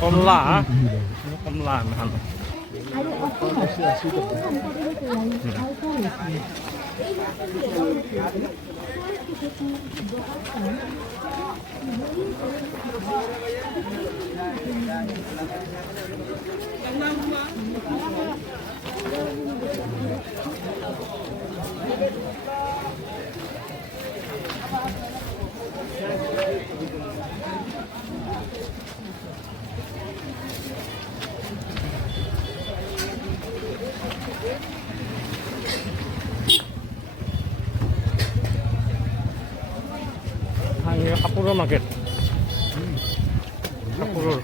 Komla, komla mahal. Ini Kapuro Market. Kapuro.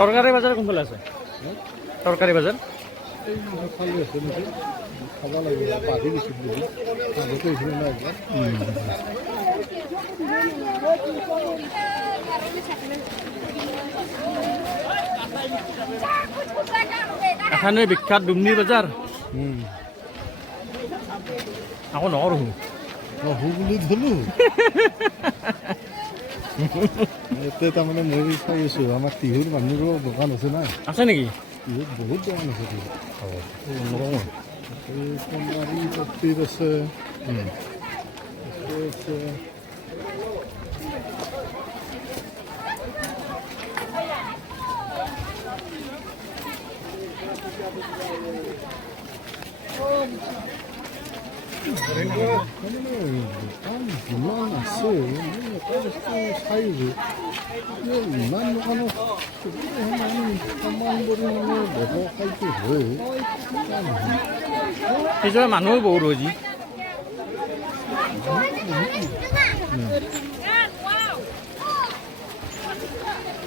তরকারি বাজার কোনফালে আছে? তরকারি বাজার খাব লাগিব পাতি দিছোঁ বুলি আগতে কৈছিলোঁ না একবাৰ এখানে বিখ্যাত ডুমনি বাজাৰ আকৌ নহৰু নহৰু বুলি ধলোঁ এতিয়া তাৰমানে মই চাই আছোঁ আমাৰ টিহুৰ মানুহৰো দোকান আছে না আছে নেকি? টিহুত বহুত দোকান আছে টিহুত সোণাৰী পট্টিত আছে আছে যিমান আছে এটা বস্তু চাইছোঁ ইমান দোকানত সমান পৰিমাণে ব্যৱসায়টো হয় কিছুমান মানুহ বহুত হৈছে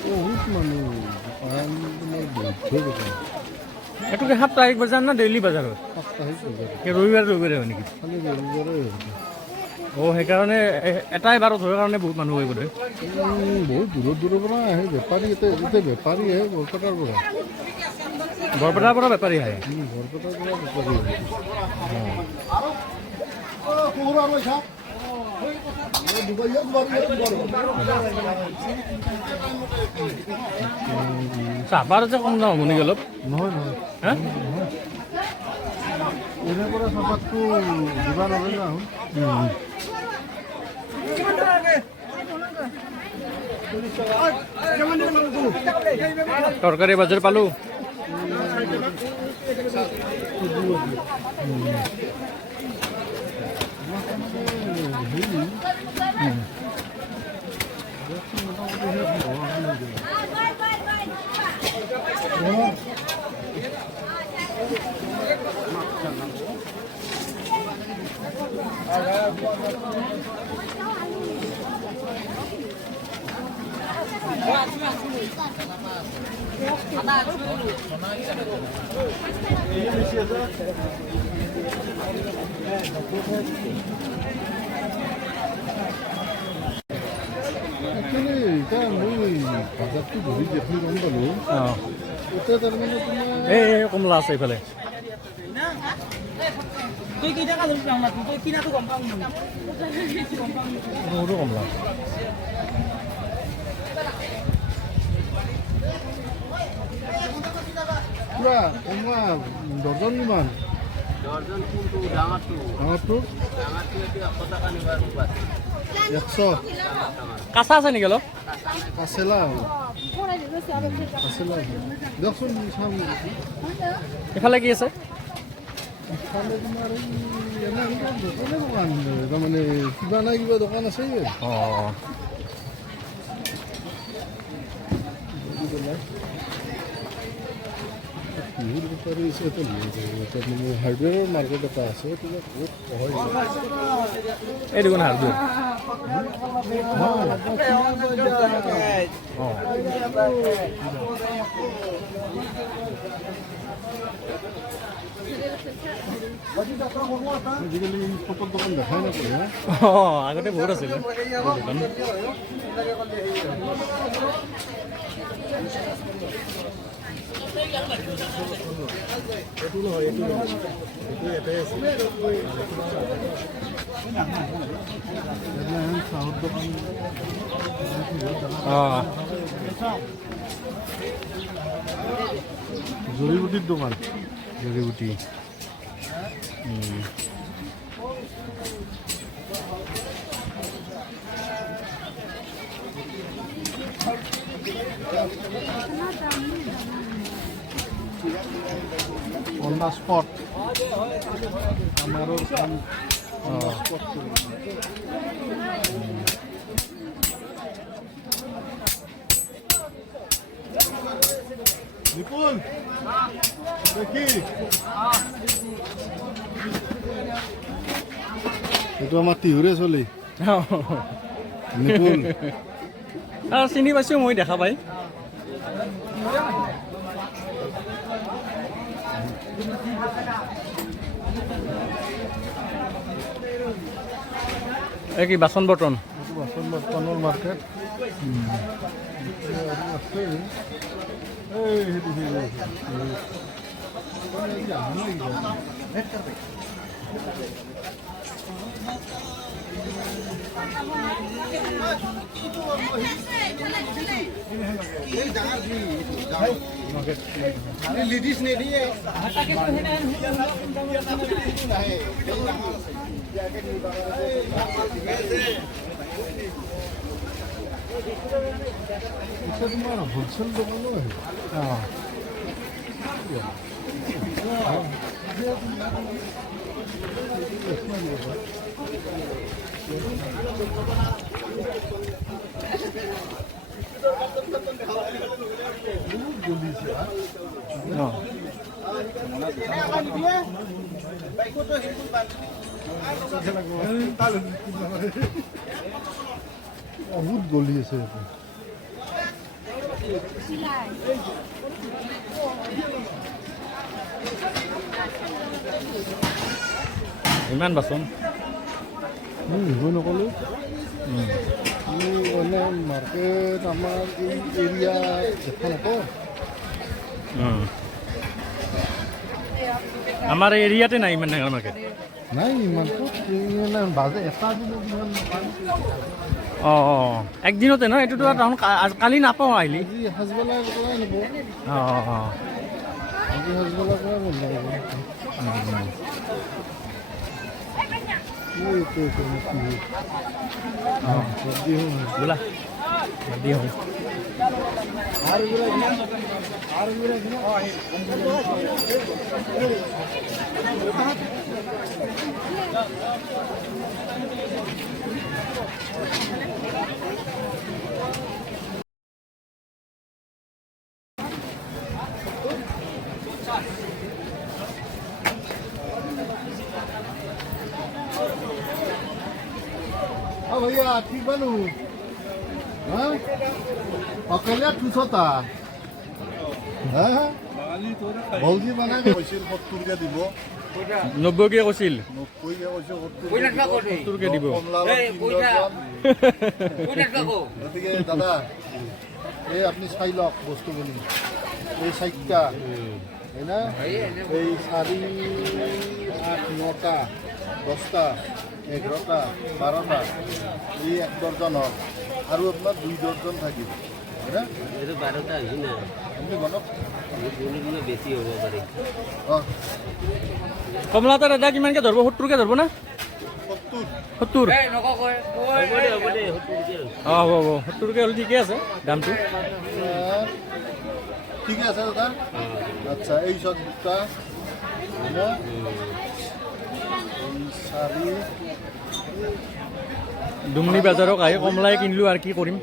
বহুত মানুহ দোকান তোমাৰ বৈধ দোকান এইটো কি সাপ্তাহিক বজাৰ না ডেইলি বজাৰ হয়? সাপ্তাহিক বজাৰ ৰবিবাৰ ৰবিবাৰে হয় নেকি? খালি ৰবিবাৰে সেইকাৰণে এটাই বাৰত হোৱাৰ কাৰণে বহুত মানুহ হৈ পৰে বহুত দূৰৰ পৰা আহে বেপাৰী এতিয়া বেপাৰী আহে বৰপেটাৰ পৰা বৰপেটাৰ পৰা বেপাৰী আহে বৰপেটাৰ পৰা বেপাৰী চাহপাত যে কম দাম হ'ব নেকি অলপ? নহয় নহয় হা এনে পৰা চাহপাতটো দিব নোৱাৰে না তৰকাৰী বাজাৰ পালোঁ এতিয়া মই বাজাৰটো ঘূৰি দেখি গম পালোঁ এতিয়া তাৰমানে তোমাৰ এই কমলা আছে এইফালে বহুতো কমলা পুৰা কমলা ডজন কিমান ডাঙৰটো 100 কাঁচা আছে নেকি অলপ কাচেলা কাচেলা দিয়কচোন চাম এইফালে কি আছে ইফালে তোমাৰ এনে দোকান তাৰমানে কিবা নাই কিবা দোকান আছে অঁ বিহুৰ বেপাৰী হাৰ্ডৱেৰৰ মাৰ্কেট এটা আছে কিবা বহুত সহজ এই দোকান হাৰ্ডৱেৰ আজিকালি ফটোৰ দোকান দেখাই নাপায় অঁ আগতে বহুত আছিলে দোকান চাহৰ দোকান অঁ জড়িবুটিৰ দোকান জড়িবুটি on the spot আমাৰও কাম on the spot নিপুল দেখি এইটো আমাৰ তিহুৰে চলি নিপুল চিনি পাইছোঁ মই দেখা পাই এই কি বাচন বৰ্তন বাচন বৰ্তনৰ মাৰ্কেট আছে लेडीज ने नहीं है तुम्हारा होलसेल दुकान है हाँ बहुत गली আছে ইমান বাচন নকলো মানে মাৰ্কেট আমাৰ এই এৰিয়া দেখা নাপাওঁ আমাৰ এই এৰিয়াতে নাই ইমান ডাঙৰ মাৰ্কেট নাই মাৰ্কেট বাজে এটা দিনত ইমান অঁ অঁ একদিনতে ন এইটোতো টাউন কালি নাপাওঁ আহিলি আজি সাজবেলাৰ পৰাই নিব অঁ অঁ অঁ আজি সাজবেলাৰ পৰাই বন্ধ হ'ব বোলা দি হওঁ हाँ भैया ठीक बनू हाँ अकेले ठुसता हाँ भौजी बना के কৈছিল 70 কে দিব 90 কে কৈছিল 90 কে কৈছে 70 কে দিব গতিকে দাদা এই আপনি চাই লওক বস্তুগুলি এই চাইটা হয় না এই 4 8 9টা 10টা 11টা 12টা এই 1 ডজন হল আৰু আপনার 2 ডজন থাকিব হ্যাঁ এটা 12টা হই না আপনি বলক বেছি হ'ব পাৰে অঁ কমলা এটা দাদা কিমানকৈ ধৰিব 70কৈ ধৰিব না 70 অঁ হ'ব হ'ব 70কৈ হ'লে ঠিকে আছে দামটো ঠিক আছে দাদা আচ্ছা এই চব দুটা চাৰি ডুমনি বাজাৰক আহি কমলাই কিনিলোঁ আৰু কি কৰিম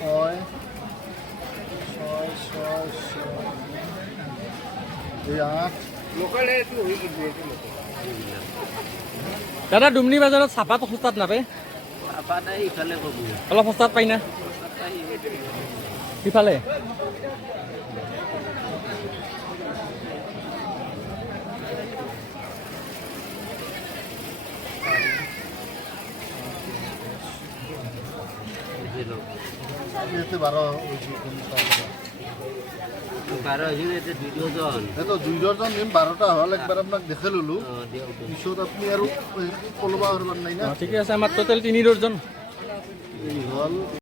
ছয় ছয় ছয় ছয় এই আঠ দাদা ডুমনি বাজাৰত চাহপাত সস্তাত নাপায় ইফালে ক'ব অলপ সস্তাত পাই না সিফালে ইয়াতে 12 হৈছে 2 ডজন নিম 12টা হ'ল একবাৰ আপোনাক দেখাই ল'লোঁ পিছত আপুনি আৰু ক'লবা নাই না ঠিকে আছে আমাৰ টোটেল 3 ডজন হ'ল